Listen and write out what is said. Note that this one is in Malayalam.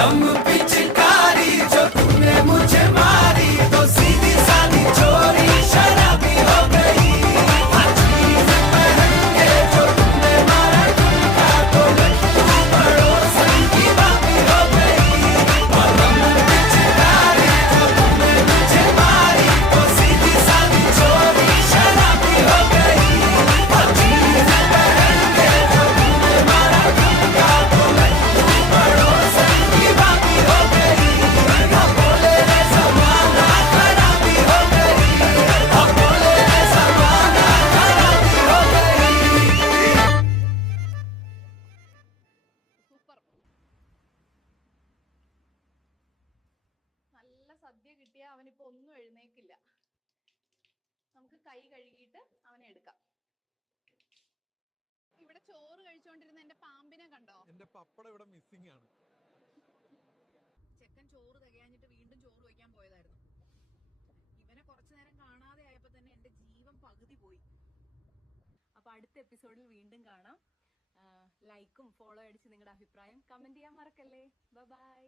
लम पिचकारी जो तूने मुझे मारी तो सीधी सादी चोरी शराबी हो गई हर चीज पहन के जो तूने मारा ठुमका तो लट्टू पड़ोसन की बाबी हो गई और लम पिचकारी जो तूने मुझे मारी तो सीधी सादी चोरी शराबी हो गई हर चीज पहन के जो तूने मारा ठुमका तो लट्टू पड़ोसन की बाबी हो गई अब बोले रे ज़माना खराबी हो गई अब बोले रे ज़माना खराबी हो गई സൂപ്പർ. നല്ല സദ്യ കിട്ടിയ അവനിപ്പോ ഒന്നും എഴുന്നേക്കില്ല. നമുക്ക് കൈ കഴുകിയിട്ട് അവനെ എടുക്കാം. ഇവിടെ ചോറ് കഴിച്ചോണ്ടിരുന്ന എന്റെ പാമ്പിനെ കണ്ടോ? എന്റെ പപ്പടം ഇവിടെ മിസ്സിംഗ് ആണ്. ചെക്കൻ ചോറ് തികയാഞ്ഞിട്ട് വീണ്ടും ചോറ് വയ്ക്കാൻ പോയതായിരുന്നു. ഇവനെ കുറച്ചു നേരം കാണാതെ ആയപ്പോ തന്നെ എന്റെ ജീവൻ പകുതി പോയി. അപ്പൊ അടുത്ത എപ്പിസോഡിൽ വീണ്ടും കാണാം. ലൈക്കും ഫോളോ അടിച്ച് നിങ്ങളുടെ അഭിപ്രായം കമന്റ് ചെയ്യാൻ മറക്കല്ലേ. ബൈ.